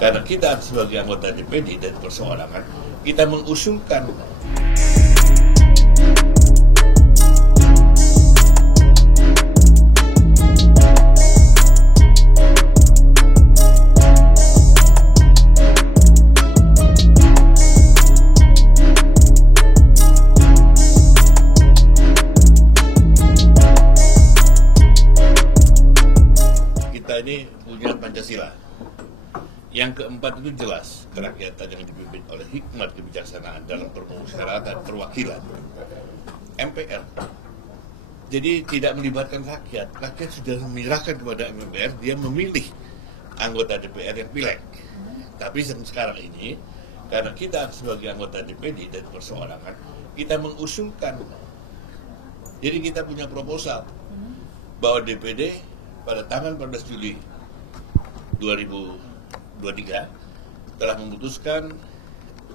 Karena kita sebagai anggota DPD dan perseorangan, kita mengusulkan kita ini punya Pancasila. Yang keempat itu jelas, kerakyatan yang dipimpin oleh hikmat kebijaksanaan dalam permusyawaratan perwakilan MPR. Jadi tidak melibatkan rakyat. Rakyat sudah menyerahkan kepada MPR, dia memilih anggota DPR yang pileg. Tapi sekarang ini, karena kita sebagai anggota DPD dan perseorangan, kita mengusulkan. Jadi kita punya proposal bahwa DPD pada tanggal 14 Juli 2023 telah memutuskan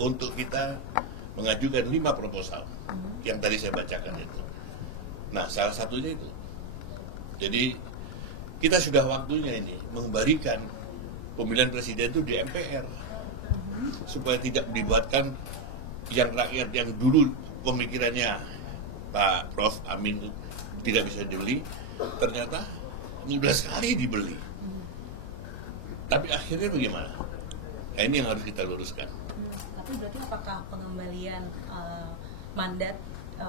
untuk kita mengajukan 5 proposal yang tadi saya bacakan itu. Nah, salah satunya itu. Jadi kita sudah waktunya ini mengembalikan pemilihan presiden itu di MPR supaya tidak melibatkan yang rakyat yang dulu pemikirannya Pak Prof. Amin tidak bisa dibeli, ternyata mudah sekali dibeli. Tapi akhirnya bagaimana? Nah, ini yang harus kita luruskan. Tapi berarti apakah pengembalian mandat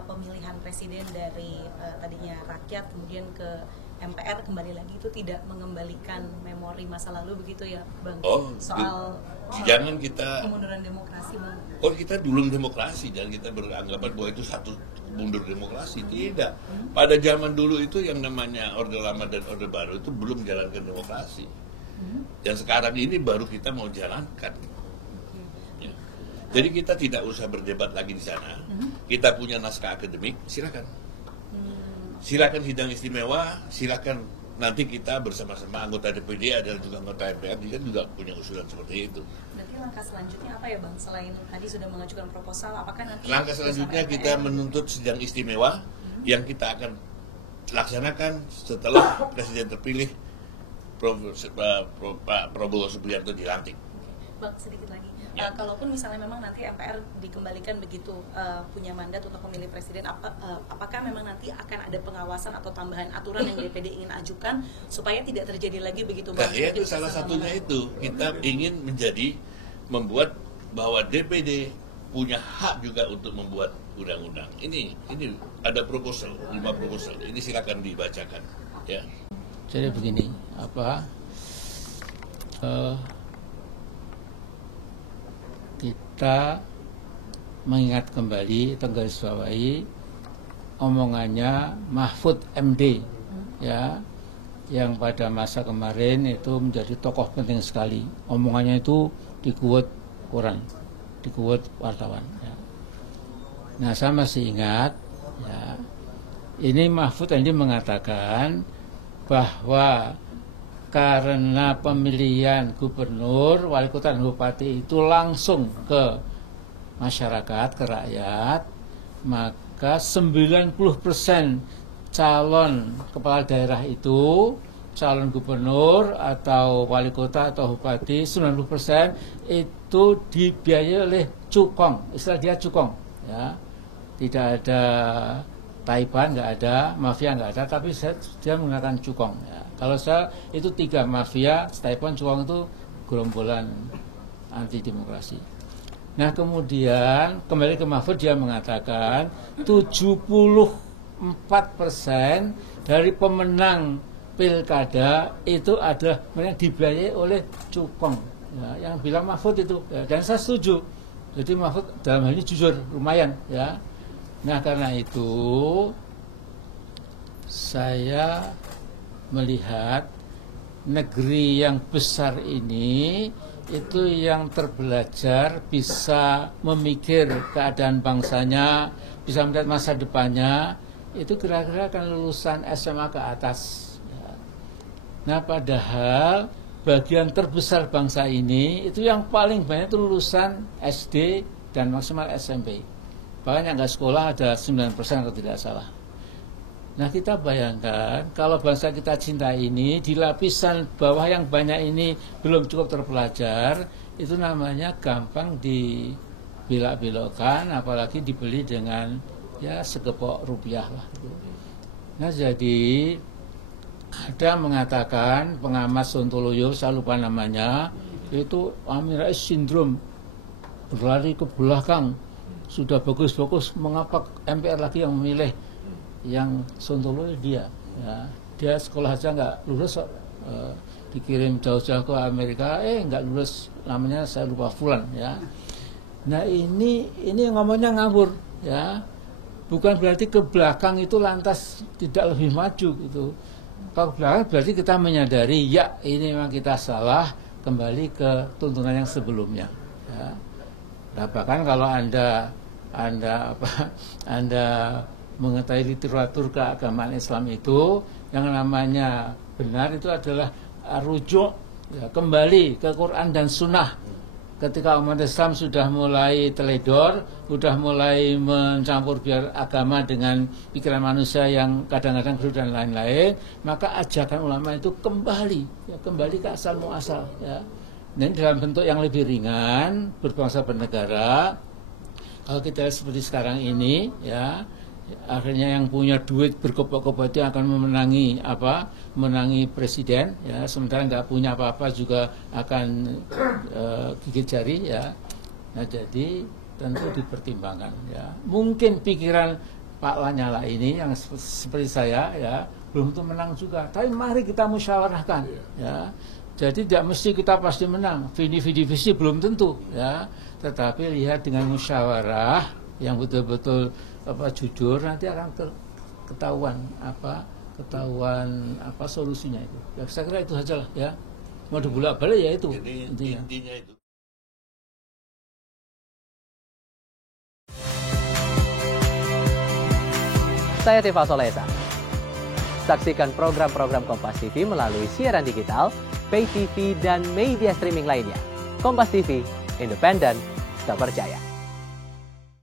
pemilihan presiden dari tadinya rakyat kemudian ke MPR kembali lagi itu tidak mengembalikan memori masa lalu begitu ya, Bang? Soal jangan kita kemunduran demokrasi, Bang. Kita belum demokrasi dan kita beranggapan bahwa itu satu mundur demokrasi. Tidak. Pada zaman dulu itu yang namanya Orde Lama dan Orde Baru itu belum menjalankan demokrasi. Dan sekarang ini baru kita mau jalankan. Ya. Jadi kita tidak usah berdebat lagi di sana. Kita punya naskah akademik, silakan. Silakan sidang istimewa, silakan nanti kita bersama-sama anggota DPD adalah juga anggota MPR, dia juga punya usulan seperti itu. Berarti langkah selanjutnya apa ya, Bang? Selain tadi sudah mengajukan proposal, apakah nanti langkah selanjutnya kita menuntut sidang istimewa yang kita akan laksanakan setelah presiden terpilih Pak Prabowo Subianto dilantik. Bang, sedikit lagi. Kalaupun misalnya memang nanti MPR dikembalikan begitu punya mandat untuk memilih presiden, apakah memang nanti akan ada pengawasan atau tambahan aturan yang DPD ingin ajukan supaya tidak terjadi lagi begitu, Bang? Nah, itu salah satunya itu. Kita ingin membuat bahwa DPD punya hak juga untuk membuat undang-undang. Ini ada proposal, 5 proposal. Ini silakan dibacakan, ya. Jadi begini, kita mengingat kembali, tenggarisbawahi omongannya Mahfud MD, ya, yang pada masa kemarin itu menjadi tokoh penting sekali. Omongannya itu dikuat koran, dikuat wartawan. Ya. Nah, saya masih ingat, ya, ini Mahfud MD mengatakan bahwa karena pemilihan gubernur, wali kota dan bupati itu langsung ke masyarakat, ke rakyat, maka 90% calon kepala daerah itu, calon gubernur atau wali kota atau bupati, 90% itu dibiayai oleh cukong, istilah dia cukong, ya. Tidak ada Taipan, nggak ada, mafia nggak ada, tapi dia menggunakan cukong. Ya. Kalau saya itu 3 mafia, Taipan, cukong itu gerombolan anti demokrasi. Nah, kemudian kembali ke Mahfud, dia mengatakan 74% dari pemenang pilkada itu adalah yang dibiayai oleh cukong. Ya, yang bilang Mahfud itu, ya, dan saya setuju. Jadi Mahfud dalam hal ini jujur, lumayan, ya. Nah, karena itu saya melihat negeri yang besar ini itu yang terbelajar bisa memikir keadaan bangsanya, bisa melihat masa depannya, itu kira-kira akan lulusan SMA ke atas. Nah, padahal bagian terbesar bangsa ini itu yang paling banyak itu lulusan SD dan maksimal SMP. Bahkan yang nggak sekolah ada 9% kalau tidak salah. Nah kita bayangkan kalau bangsa kita cinta ini di lapisan bawah yang banyak ini belum cukup terpelajar, itu namanya gampang dibelak-belokkan, apalagi dibeli dengan ya segepok rupiah lah. Nah jadi ada mengatakan pengamat Sontoloyo, saya lupa namanya, itu Amin Rais sindrom, berlari ke belakang, sudah bagus-bagus, mengapa MPR lagi yang memilih yang Sontoloyo dia, ya. Dia sekolah aja nggak lulus, dikirim jauh-jauh ke Amerika, nggak lulus, namanya saya lupa Fulan, ya. Nah ini ngomongnya ngawur, ya. Bukan berarti ke belakang itu lantas tidak lebih maju gitu. Kalau ke belakang berarti kita menyadari ya ini memang kita salah, kembali ke tuntunan yang sebelumnya, ya. Nah, bahkan kalau anda mengetahui literatur keagamaan Islam itu, yang namanya benar itu adalah rujuk, ya, kembali ke Quran dan Sunnah. Ketika umat Islam sudah mulai teledor, sudah mulai mencampur biar agama dengan pikiran manusia yang kadang-kadang berbeda dan lain-lain, maka ajakan ulama itu kembali ke asal muasal, ya. Dan dalam bentuk yang lebih ringan, berbangsa bernegara. Kalau kita seperti sekarang ini, ya, akhirnya yang punya duit berkebak-kebak itu akan menangi presiden, ya, sementara nggak punya apa-apa juga akan gigit jari, ya. Nah jadi tentu dipertimbangkan, ya. Mungkin pikiran Pak Lanyala ini yang seperti saya, ya, belum tentu menang juga, tapi mari kita musyawarahkan, ya. Jadi tidak mesti kita pasti menang, visi belum tentu, ya. Tetapi lihat dengan musyawarah yang betul-betul jujur, nanti akan ketahuan solusinya itu. Ya, saya kira itu saja lah, ya. Mau dibolak-balik ya itu. Jadi intinya itu. Saya Tifa Solesa. Saksikan program-program Kompas TV melalui siaran digital, pay TV, dan media streaming lainnya. Kompas TV, independen, terpercaya.